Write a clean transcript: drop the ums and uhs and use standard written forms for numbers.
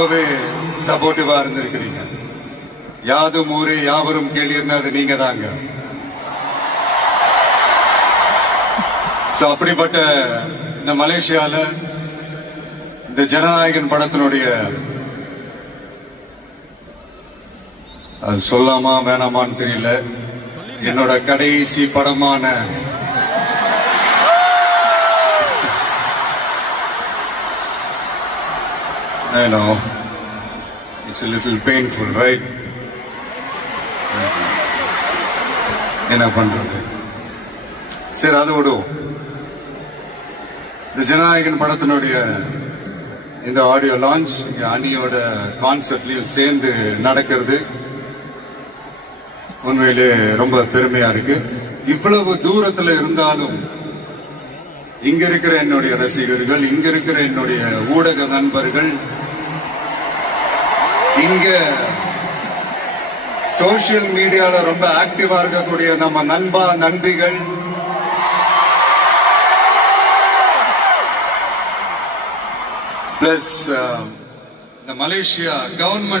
ரொம்பவே சப்போர்ட்டிவா இருந்திருக்கிறீங்க. யாதும் ஊரே யாவரும் கேள்வி அது நீங்க தாங்க. அப்படிப்பட்ட இந்த மலேசியால இந்த ஜனநாயகன் படத்தினுடைய அது சொல்லாமா வேணாமான்னு தெரியல, என்னோட கடைசி படமான I know it's a little painful, right? என்ன பண்றது, சரி அது விடுவோம். இந்த ஜனநாயகன் படத்தினுடைய இந்த ஆடியோ லான்ச் அணியோட கான்செப்ட்லயும் சேர்ந்து நடக்கிறது உண்மையிலே ரொம்ப பெருமையா இருக்கு. இவ்வளவு தூரத்துல இருந்தாலும் இங்க இருக்கிற என்னுடைய ரசிகர்கள், இங்க இருக்கிற என்னுடைய ஊடக நண்பர்கள், இங்க சோசியல் மீடியால ரொம்ப ஆக்டிவா இருக்கக்கூடிய நம்ம நண்பா நண்பிகள், பிளஸ் இந்த மலேசியா கவர்மெண்ட்